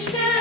reach them.